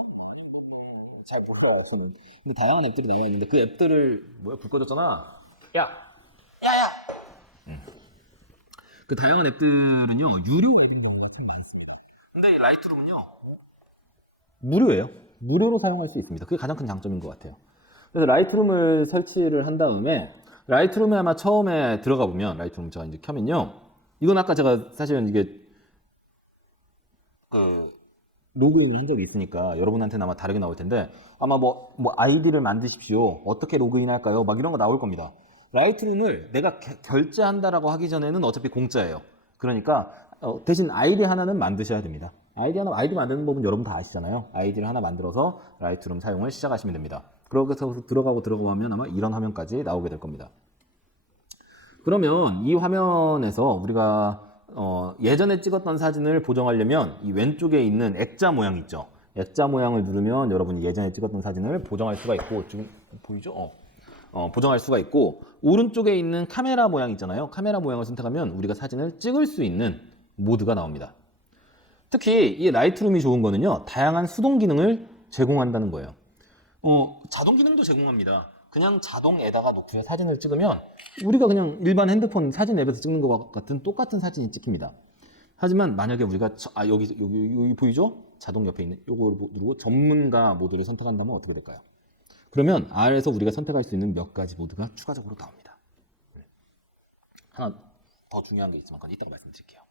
잘 몰라요, 저는. 근데 다양한 앱들이 나와 있는데 그 앱들을 불 꺼졌잖아. 야, 야야. 그 다양한 앱들은요, 유료 앱이 너무 많습니다. 근데 이 라이트룸은요, 무료예요. 무료로 사용할 수 있습니다. 그게 가장 큰 장점인 것 같아요. 그래서 라이트룸을 설치를 한 다음에 라이트룸에 아마 처음에 들어가 보면 라이트룸 제가 이제 켜면요, 이건 아까 제가 사실은 이게 로그인을 한 적이 있으니까 여러분한테는 아마 다르게 나올 텐데 아마 뭐 아이디를 만드십시오. 어떻게 로그인할까요? 막 이런 거 나올 겁니다. 라이트룸을 내가 결제한다라고 하기 전에는 어차피 공짜예요. 그러니까 대신 아이디 하나는 만드셔야 됩니다. 아이디 만드는 법은 여러분 다 아시잖아요. 아이디를 하나 만들어서 라이트룸 사용을 시작하시면 됩니다. 그렇게 해서 들어가면 아마 이런 화면까지 나오게 될 겁니다. 그러면 이 화면에서 우리가 예전에 찍었던 사진을 보정하려면 이 왼쪽에 있는 액자 모양 있죠. 액자 모양을 누르면 여러분이 예전에 찍었던 사진을 보정할 수가 있고, 지금 보이죠? 보정할 수가 있고, 오른쪽에 있는 카메라 모양 있잖아요. 카메라 모양을 선택하면 우리가 사진을 찍을 수 있는 모드가 나옵니다. 특히 이 라이트룸이 좋은 거는요, 다양한 수동 기능을 제공한다는 거예요. 자동 기능도 제공합니다. 그냥 자동에다가 놓고 사진을 찍으면 우리가 그냥 일반 핸드폰 사진 앱에서 찍는 것과 같은 똑같은 사진이 찍힙니다. 하지만 만약에 우리가 여기 보이죠? 자동 옆에 있는 요거를 누르고 전문가 모드를 선택한다면 어떻게 될까요? 그러면 아래에서 우리가 선택할 수 있는 몇 가지 모드가 추가적으로 나옵니다. 하나 더 중요한 게 있지만 그건 이따가 말씀드릴게요.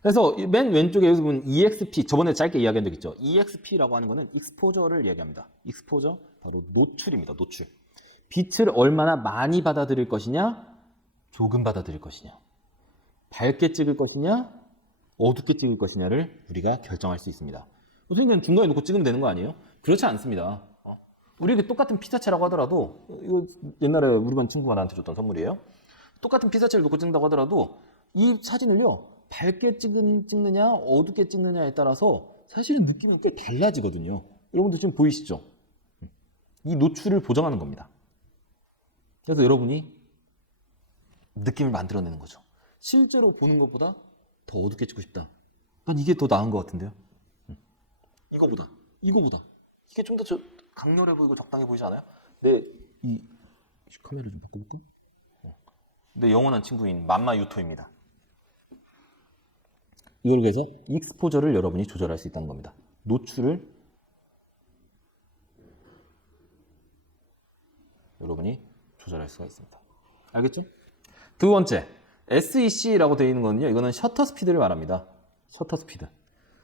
그래서 맨 왼쪽에 여기 보면 EXP, 저번에 짧게 이야기한 적 있죠. EXP라고 하는 거는 익스포저를 얘기합니다. 익스포저, 바로 노출입니다. 노출. 빛을 얼마나 많이 받아들일 것이냐, 조금 받아들일 것이냐, 밝게 찍을 것이냐, 어둡게 찍을 것이냐를 우리가 결정할 수 있습니다. 선생님 중간에 놓고 찍으면 되는 거 아니에요? 그렇지 않습니다. 우리에게 똑같은 피사체라고 하더라도, 이거 옛날에 우리 반 친구가 나한테 줬던 선물이에요. 똑같은 피사체를 놓고 찍는다고 하더라도 이 사진을요, 밝게 찍느냐 어둡게 찍느냐에 따라서 사실은 느낌이 꽤 달라지거든요. 여러분들 지금 보이시죠? 이 노출을 보정하는 겁니다. 그래서 여러분이 느낌을 만들어내는 거죠. 실제로 보는 것보다 더 어둡게 찍고 싶다. 난 이게 더 나은 것 같은데요. 이거보다 이게 좀 더 강렬해 보이고 적당해 보이지 않아요? 이 카메라 좀 바꿔볼까? 내 영원한 친구인 맘마 유토입니다. 이걸 위해서 익스포저를 여러분이 조절할 수 있다는 겁니다. 노출을 여러분이 조절할 수가 있습니다. 알겠죠? 두 번째, SEC라고 되어 있는 거는요, 이거는 셔터 스피드를 말합니다. 셔터 스피드.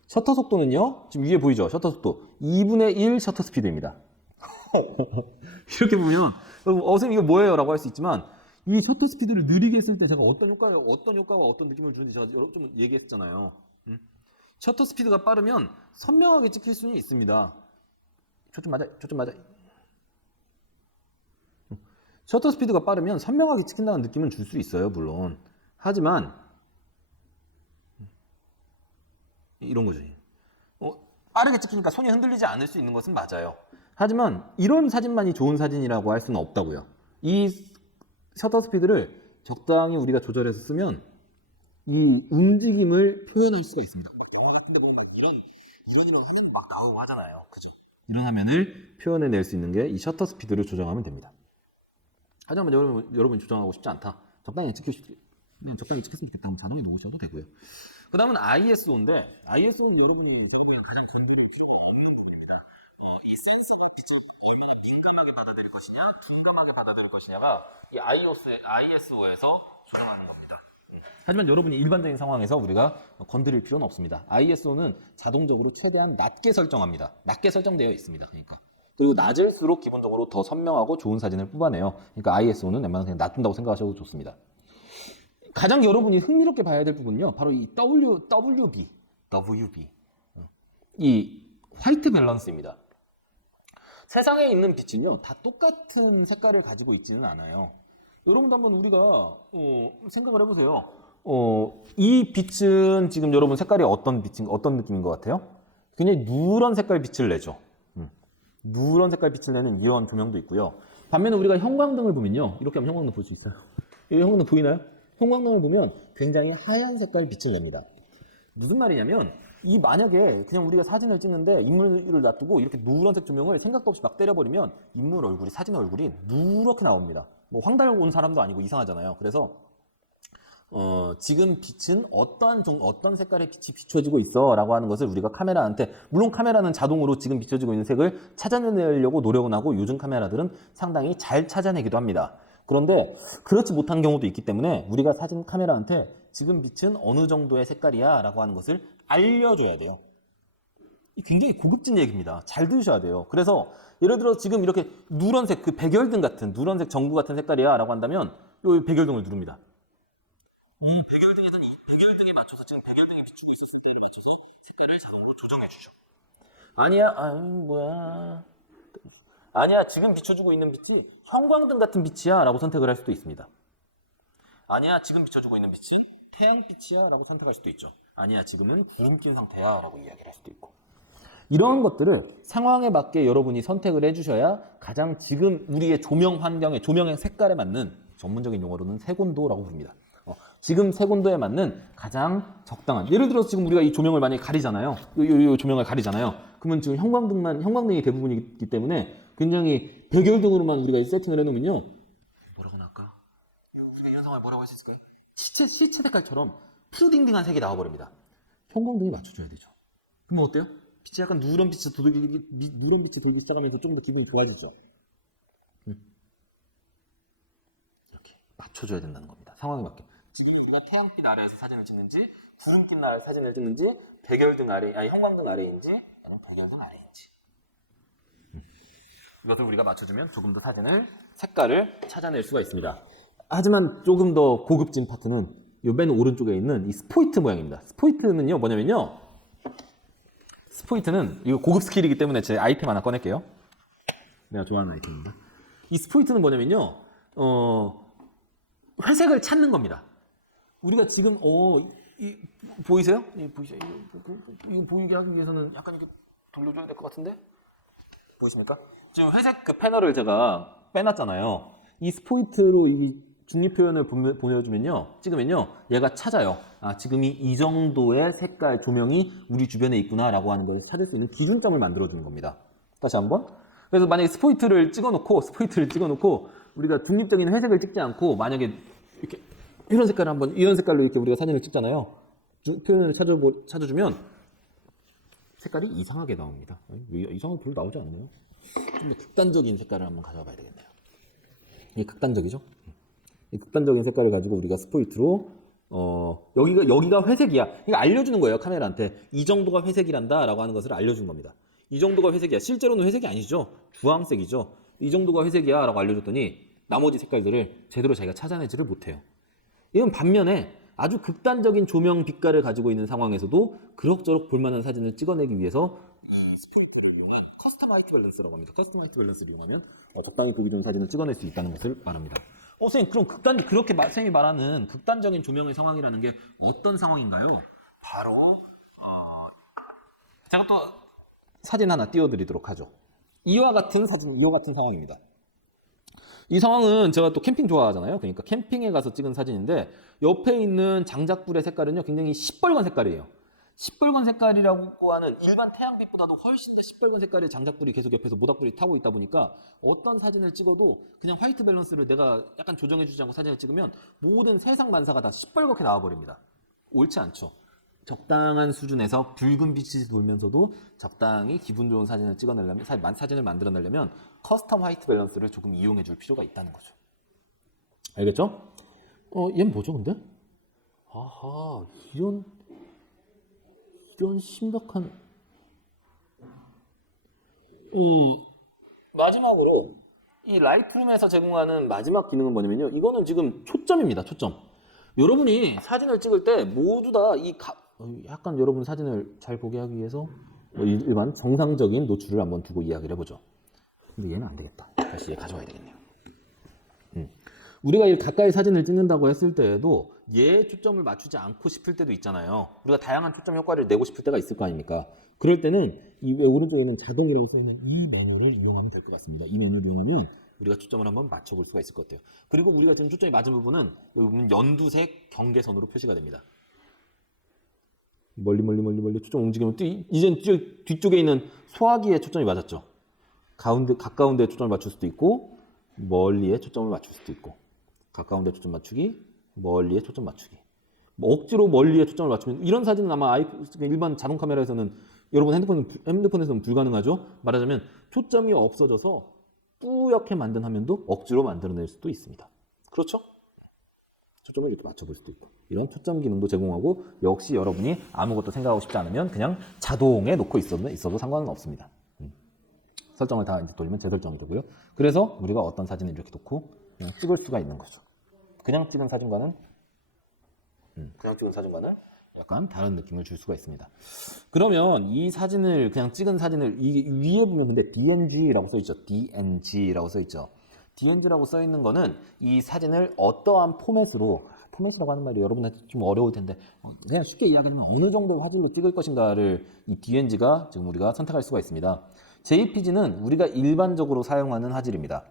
셔터 속도는요, 지금 위에 보이죠? 셔터 속도 2분의 1 셔터 스피드입니다. 이렇게 보면 선생님 이거 뭐예요? 라고 할 수 있지만 이 셔터 스피드를 느리게 했을 때 제가 어떤 효과와 어떤 느낌을 주는지 제가 좀 얘기했잖아요. 셔터 스피드가 빠르면 선명하게 찍힐 수는 있습니다. 초점 맞아. 셔터 스피드가 빠르면 선명하게 찍힌다는 느낌은 줄 수 있어요, 물론. 하지만 이런 거죠. 빠르게 찍히니까 손이 흔들리지 않을 수 있는 것은 맞아요. 하지만 이런 사진만이 좋은 사진이라고 할 수는 없다고요. 이 셔터 스피드를 적당히 우리가 조절해서 쓰면 이 움직임을 표현할 수가 있습니다. 영화 같은 데 보면 막 이런 화면 막 나오고 하잖아요. 그죠? 이런 화면을 표현해낼 수 있는 게 이 셔터 스피드를 조정하면 됩니다. 하지만 여러분이 조정하고 싶지 않다. 적당히 찍히고 그냥 적당히 찍혔으면 좋겠다. 자동에 놓으셔도 되고요. 그 다음은 ISO인데, ISO는 여러분들이 가장 건드리는 필요가 없는 부분입니다. 이 센서가 직접 얼마나 민감하게 받아들일 것이냐, 둔감하게 받아들일 것이냐가 이 ISO에서 조정하는 겁니다. 하지만 여러분이 일반적인 상황에서 우리가 건드릴 필요는 없습니다. ISO는 자동적으로 최대한 낮게 설정합니다. 낮게 설정되어 있습니다. 그러니까. 그리고 낮을수록 기본적으로 더 선명하고 좋은 사진을 뽑아내요. 그러니까 ISO는 웬만하면 그냥 놔둔다고 생각하셔도 좋습니다. 가장 여러분이 흥미롭게 봐야 될 부분은요. 바로 이 WB. 이 화이트 밸런스입니다. 세상에 있는 빛은요. 다 똑같은 색깔을 가지고 있지는 않아요. 여러분도 한번 우리가 생각을 해보세요. 이 빛은 지금 여러분 색깔이 어떤 느낌인 것 같아요? 굉장히 누런 색깔 빛을 내죠. 누런 색깔 빛을 내는 이온 조명도 있고요. 반면에 우리가 형광등을 보면요. 이렇게 하면 형광등 볼 수 있어요. 이 형광등 보이나요? 형광등을 보면 굉장히 하얀 색깔 빛을 냅니다. 무슨 말이냐면 이 만약에 그냥 우리가 사진을 찍는데 인물을 놔두고 이렇게 누런색 조명을 생각도 없이 막 때려버리면 인물 얼굴이 사진 얼굴이 누렇게 나옵니다. 뭐 황달 온 사람도 아니고 이상하잖아요. 그래서 지금 빛은 어떤 색깔의 빛이 비춰지고 있어 라고 하는 것을 우리가 카메라한테, 물론 카메라는 자동으로 지금 비춰지고 있는 색을 찾아내려고 노력은 하고 요즘 카메라들은 상당히 잘 찾아내기도 합니다. 그런데 그렇지 못한 경우도 있기 때문에 우리가 사진 카메라한테 지금 빛은 어느 정도의 색깔이야 라고 하는 것을 알려줘야 돼요. 굉장히 고급진 얘기입니다. 잘 들으셔야 돼요. 그래서 예를 들어 지금 이렇게 누런색, 그 백열등 같은 누런색 전구 같은 색깔이야 라고 한다면 이 백열등을 누릅니다. 백열등에서는 이 백열등에 맞춰서 지금 백열등이 비추고 있었을 때에 맞춰서 색깔을 자동으로 조정해 주죠. 아니야 지금 비춰주고 있는 빛이 형광등 같은 빛이야 라고 선택을 할 수도 있습니다. 아니야 지금 비춰주고 있는 빛이 태양빛이야 라고 선택할 수도 있죠. 아니야 지금은 구름 낀 상태야 라고 이야기를 할 수도 있고, 이런 것들을 상황에 맞게 여러분이 선택을 해주셔야 가장 지금 우리의 조명 환경에, 조명의 색깔에 맞는, 전문적인 용어로는 색온도라고 부릅니다. 지금 색온도에 맞는 가장 적당한, 예를 들어서 지금 우리가 이 조명을 만약에 가리잖아요. 이 조명을 가리잖아요. 그러면 지금 형광등이 대부분이기 때문에 굉장히 백열등으로만 우리가 세팅을 해놓으면요. 뭐라고 나올까? 우리가 이런 상황을 뭐라고 할 수 있을까요? 시체 색깔처럼 푸딩딩한 색이 나와버립니다. 형광등이 맞춰줘야 되죠. 그러면 어때요? 빛이 약간 누런 빛이 돌기 시작하면서 조금 더 기분이 좋아지죠. 이렇게 맞춰줘야 된다는 겁니다. 상황에 맞게. 지금 우리가 태양빛 아래에서 사진을 찍는지, 구름 낀 날 사진을 찍는지, 백열등 아래, 아니 형광등 아래인지, 아니면 백열등 아래인지. 이것을 우리가 맞춰주면 조금 더 색깔을 찾아낼 수가 있습니다. 하지만 조금 더 고급진 파트는 이 맨 오른쪽에 있는 이 스포이트 모양입니다. 스포이트는요 뭐냐면요. 스포이트는 이거 고급 스킬이기 때문에 제 아이템 하나 꺼낼게요. 내가 좋아하는 아이템입니다. 이 스포이트는 뭐냐면요. 회색을 찾는 겁니다. 우리가 지금 보이세요? 이거 보이게 하기 위해서는 약간 이렇게 돌려줘야 될 것 같은데? 보이십니까? 지금 회색 그 패널을 제가 빼놨잖아요. 이 스포이트로 이 중립 표현을 보여주면요, 찍으면요, 얘가 찾아요. 지금 이 정도의 색깔 조명이 우리 주변에 있구나라고 하는 걸 찾을 수 있는 기준점을 만들어주는 겁니다. 다시 한번. 그래서 만약에 스포이트를 찍어놓고 우리가 중립적인 회색을 찍지 않고 만약에 이렇게 이런 색깔로 이렇게 우리가 사진을 찍잖아요. 표현을 찾아주면 색깔이 이상하게 나옵니다. 이상하게 별로 나오지 않나요? 좀 더 극단적인 색깔을 한번 가져와 봐야 되겠네요. 이게 극단적이죠? 이 극단적인 색깔을 가지고 우리가 스포이트로 여기가 회색이야. 이거 알려주는 거예요, 카메라한테. 이 정도가 회색이란다 라고 하는 것을 알려준 겁니다. 이 정도가 회색이야. 실제로는 회색이 아니죠. 주황색이죠. 이 정도가 회색이야 라고 알려줬더니 나머지 색깔들을 제대로 자기가 찾아내지를 못해요. 이건 반면에 아주 극단적인 조명 빛깔을 가지고 있는 상황에서도 그럭저럭 볼만한 사진을 찍어내기 위해서 커스터마이즈 밸런스라고 합니다. 커스터마이즈 밸런스를 이용하면 적당히 보기 좋은 사진을 찍어낼 수 있다는 것을 말합니다. 선생님, 그럼 그렇게 선생님이 말하는 극단적인 조명의 상황이라는 게 어떤 상황인가요? 바로 제가 또 사진 하나 띄워드리도록 하죠. 이와 같은 상황입니다. 이 상황은 제가 또 캠핑 좋아하잖아요. 그러니까 캠핑에 가서 찍은 사진인데 옆에 있는 장작불의 색깔은요 굉장히 시뻘건 색깔이에요. 시뻘건 색깔이라고 하는 일반 태양빛보다도 훨씬 더 시뻘건 색깔의 장작불이 계속 옆에서 모닥불이 타고 있다 보니까 어떤 사진을 찍어도 그냥 화이트 밸런스를 내가 약간 조정해주지 않고 사진을 찍으면 모든 세상 만사가 다 시뻘겋게 나와버립니다. 옳지 않죠. 적당한 수준에서 붉은 빛이 돌면서도 적당히 기분 좋은 사진을 찍어내려면, 사진을 만들어내려면 커스텀 화이트 밸런스를 조금 이용해 줄 필요가 있다는 거죠. 알겠죠? 얘는 뭐죠, 근데? 아하, 이런 심각한. 마지막으로 이 라이트룸에서 제공하는 마지막 기능은 뭐냐면요. 이거는 지금 초점입니다. 초점. 여러분이 사진을 찍을 때 모두 다 약간 여러분 사진을 잘 보게 하기 위해서 일반 정상적인 노출을 한번 두고 이야기를 해보죠. 근데 얘는 안 되겠다. 다시 얘 가져와야 되겠네요. 우리가 이 가까이 사진을 찍는다고 했을 때에도 얘 초점을 맞추지 않고 싶을 때도 있잖아요. 우리가 다양한 초점 효과를 내고 싶을 때가 있을 거 아닙니까? 그럴 때는 이 오른쪽에 있는 자동이라고 써있는 이 메뉴를 이용하면 될 것 같습니다. 이 메뉴를 이용하면 우리가 초점을 한번 맞춰볼 수가 있을 것 같아요. 그리고 우리가 지금 초점이 맞은 부분은 여기 보면 연두색 경계선으로 표시가 됩니다. 멀리 초점 움직이면 이젠 뒤쪽에 있는 소화기에 초점이 맞았죠. 가까운 데 초점을 맞출 수도 있고 멀리에 초점을 맞출 수도 있고 가까운 데 초점 맞추기, 멀리에 초점 맞추기. 억지로 멀리에 초점을 맞추면 이런 사진은 아마 일반 자동 카메라에서는 여러분 핸드폰에서는 불가능하죠. 말하자면 초점이 없어져서 뿌옇게 만든 화면도 억지로 만들어낼 수도 있습니다. 그렇죠? 초점을 이렇게 맞춰볼 수도 있고 이런 초점 기능도 제공하고 역시 여러분이 아무것도 생각하고 싶지 않으면 그냥 자동에 놓고 있어도 상관은 없습니다. 설정을 다 이제 돌리면 재설정이 되고요. 그래서 우리가 어떤 사진을 이렇게 놓고 그냥 찍을 수가 있는 거죠. 그냥 찍은 사진과는 약간 다른 느낌을 줄 수가 있습니다. 그러면 이 사진을 그냥 찍은 사진을 위에 보면 근데 DNG라고 써 있죠. DNG라고 써 있죠. DNG라고 써 있는 거는 이 사진을 어떠한 포맷이라고 하는 말이 여러분한테 좀 어려울 텐데 그냥 쉽게 이야기하면 어느 정도 화질로 찍을 것인가를 이 DNG가 지금 우리가 선택할 수가 있습니다. JPG는 우리가 일반적으로 사용하는 화질입니다.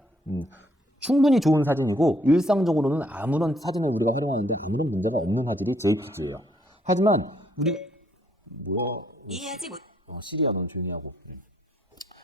충분히 좋은 사진이고 일상적으로는 아무런 사진을 우리가 활용하는데 아무런 문제가 없는 화질이 JPG예요. 하지만 우리 이해하지 못. 시리야 넌 조용히 하고.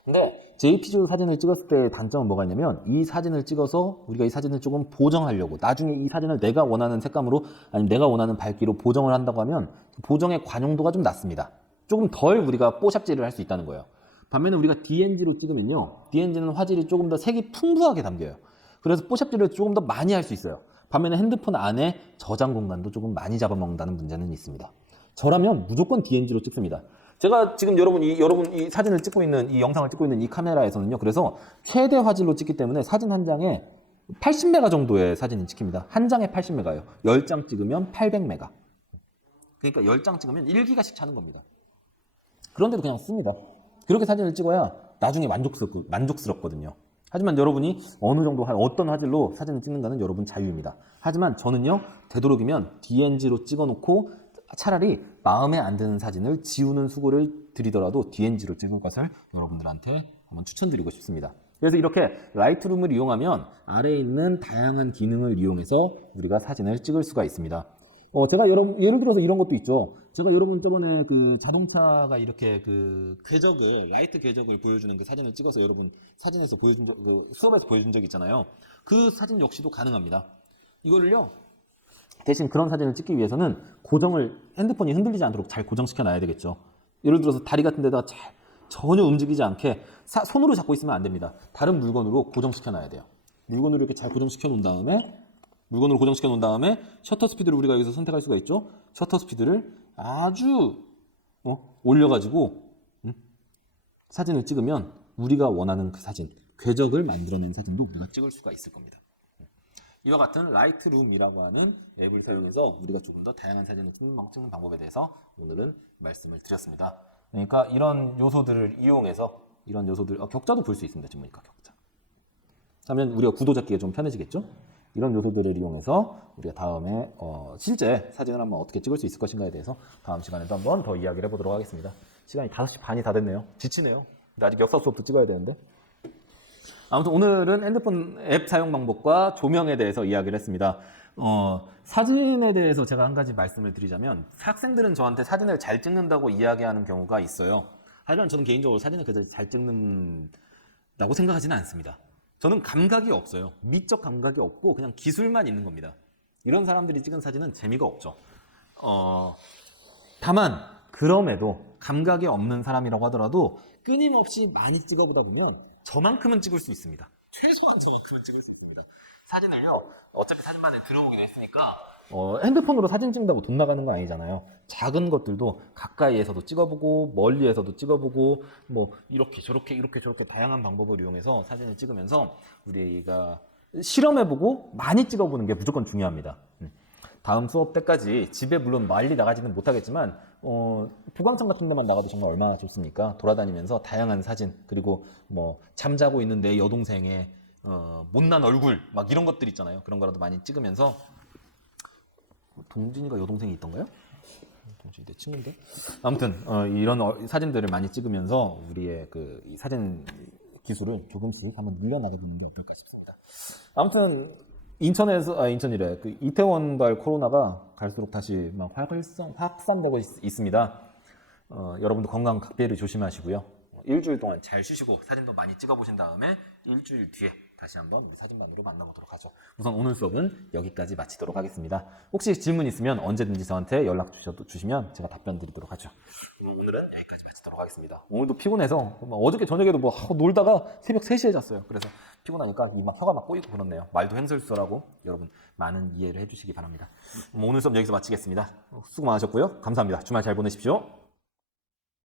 근데 JPG로 사진을 찍었을 때 단점은 뭐가 있냐면 이 사진을 찍어서 우리가 이 사진을 조금 보정하려고 나중에 이 사진을 내가 원하는 색감으로 아니면 내가 원하는 밝기로 보정을 한다고 하면 보정의 관용도가 좀 낮습니다. 조금 덜 우리가 뽀샵질을 할 수 있다는 거예요. 반면에 우리가 DNG로 찍으면요. DNG는 화질이 조금 더 색이 풍부하게 담겨요. 그래서 뽀샵질을 조금 더 많이 할 수 있어요. 반면에 핸드폰 안에 저장 공간도 조금 많이 잡아먹는다는 문제는 있습니다. 저라면 무조건 DNG로 찍습니다. 제가 지금 여러분 이 사진을 찍고 있는 이 영상을 찍고 있는 이 카메라에서는요. 그래서 최대 화질로 찍기 때문에 사진 한 장에 80메가 정도의 사진이 찍힙니다. 한 장에 80메가예요. 10장 찍으면 800메가. 그러니까 10장 찍으면 1기가씩 차는 겁니다. 그런데도 그냥 씁니다. 그렇게 사진을 찍어야 나중에 만족스럽거든요. 하지만 여러분이 어느 정도 어떤 화질로 사진을 찍는가는 여러분 자유입니다. 하지만 저는요. 되도록이면 DNG로 찍어놓고 차라리 마음에 안 드는 사진을 지우는 수고를 들이더라도 DNG로 찍을 것을 여러분들한테 한번 추천드리고 싶습니다. 그래서 이렇게 라이트룸을 이용하면 아래에 있는 다양한 기능을 이용해서 우리가 사진을 찍을 수가 있습니다. 제가 예를 들어서 이런 것도 있죠. 제가 여러분 저번에 그 자동차가 이렇게 그 라이트 궤적을 보여주는 그 사진을 찍어서 여러분 사진에서 수업에서 보여준 적이 있잖아요. 그 사진 역시도 가능합니다. 이거를요. 대신 그런 사진을 찍기 위해서는 핸드폰이 흔들리지 않도록 잘 고정시켜 놔야 되겠죠. 예를 들어서 다리 같은 데다가 전혀 움직이지 않게 손으로 잡고 있으면 안 됩니다. 다른 물건으로 고정시켜 놔야 돼요. 물건으로 이렇게 잘 고정시켜 놓은 다음에 셔터 스피드를 우리가 여기서 선택할 수가 있죠. 셔터 스피드를 아주 올려가지고 사진을 찍으면 우리가 원하는 그 사진, 궤적을 만들어낸 사진도 우리가 찍을 수가 있을 겁니다. 이와 같은 라이트룸이라고 하는 앱을 사용해서 우리가 조금 더 다양한 사진을 찍는 방법에 대해서 오늘은 말씀을 드렸습니다. 그러니까 이런 요소들을 이용해서 격자도 볼 수 있습니다. 지금 보니까 격자. 그러면 우리가 구도 잡기가 좀 편해지겠죠? 이런 요소들을 이용해서 우리가 다음에 실제 사진을 한번 어떻게 찍을 수 있을 것인가에 대해서 다음 시간에도 한번 더 이야기를 해보도록 하겠습니다. 시간이 5시 반이 다 됐네요. 지치네요. 근데 아직 역사 수업도 찍어야 되는데. 아무튼 오늘은 핸드폰 앱 사용 방법과 조명에 대해서 이야기를 했습니다. 사진에 대해서 제가 한 가지 말씀을 드리자면 학생들은 저한테 사진을 잘 찍는다고 이야기하는 경우가 있어요. 하지만 저는 개인적으로 사진을 그렇게 잘 찍는다고 생각하지는 않습니다. 저는 감각이 없어요. 미적 감각이 없고 그냥 기술만 있는 겁니다. 이런 사람들이 찍은 사진은 재미가 없죠. 다만 그럼에도 감각이 없는 사람이라고 하더라도 끊임없이 많이 찍어보다 보면 저만큼은 찍을 수 있습니다. 최소한 저만큼은 찍을 수 있습니다. 사진을요, 어차피 사진반에 들어오기로 했으니까 핸드폰으로 사진 찍는다고 돈 나가는 거 아니잖아요. 작은 것들도 가까이에서도 찍어보고 멀리에서도 찍어보고 뭐 이렇게 저렇게 다양한 방법을 이용해서 사진을 찍으면서 우리가 실험해보고 많이 찍어보는 게 무조건 중요합니다. 다음 수업 때까지 집에 물론 멀리 나가지는 못하겠지만 부광천 같은 데만 나가도 정말 얼마나 좋습니까? 돌아다니면서 다양한 사진, 그리고 뭐 잠자고 있는 내 여동생의 못난 얼굴 막 이런 것들 있잖아요. 그런 거라도 많이 찍으면서. 동진이가 여동생이 있던가요? 동진이 내 친구인데? 아무튼 이런 사진들을 많이 찍으면서 우리의 이 사진 기술을 조금씩 한번 늘려나가는 게 어떨까 싶습니다. 아무튼 인천이래. 이태원발 코로나가 갈수록 다시 막 확산되고 있습니다. 여러분도 건강 각별히 조심하시고요. 일주일 동안 잘 쉬시고 사진도 많이 찍어보신 다음에 일주일 뒤에 다시 한번 우리 사진반으로 만나보도록 하죠. 우선 오늘 수업은 여기까지 마치도록 하겠습니다. 혹시 질문 있으면 언제든지 저한테 연락 주시면 제가 답변 드리도록 하죠. 오늘은 여기까지 마치도록 하겠습니다. 오늘도 피곤해서 어저께 저녁에도 놀다가 새벽 3시에 잤어요. 그래서 피곤하니까 혀가 막 꼬이고 그렇네요. 말도 횡설수설하고 여러분 많은 이해를 해주시기 바랍니다. 오늘 수업 여기서 마치겠습니다. 수고 많으셨고요. 감사합니다. 주말 잘 보내십시오.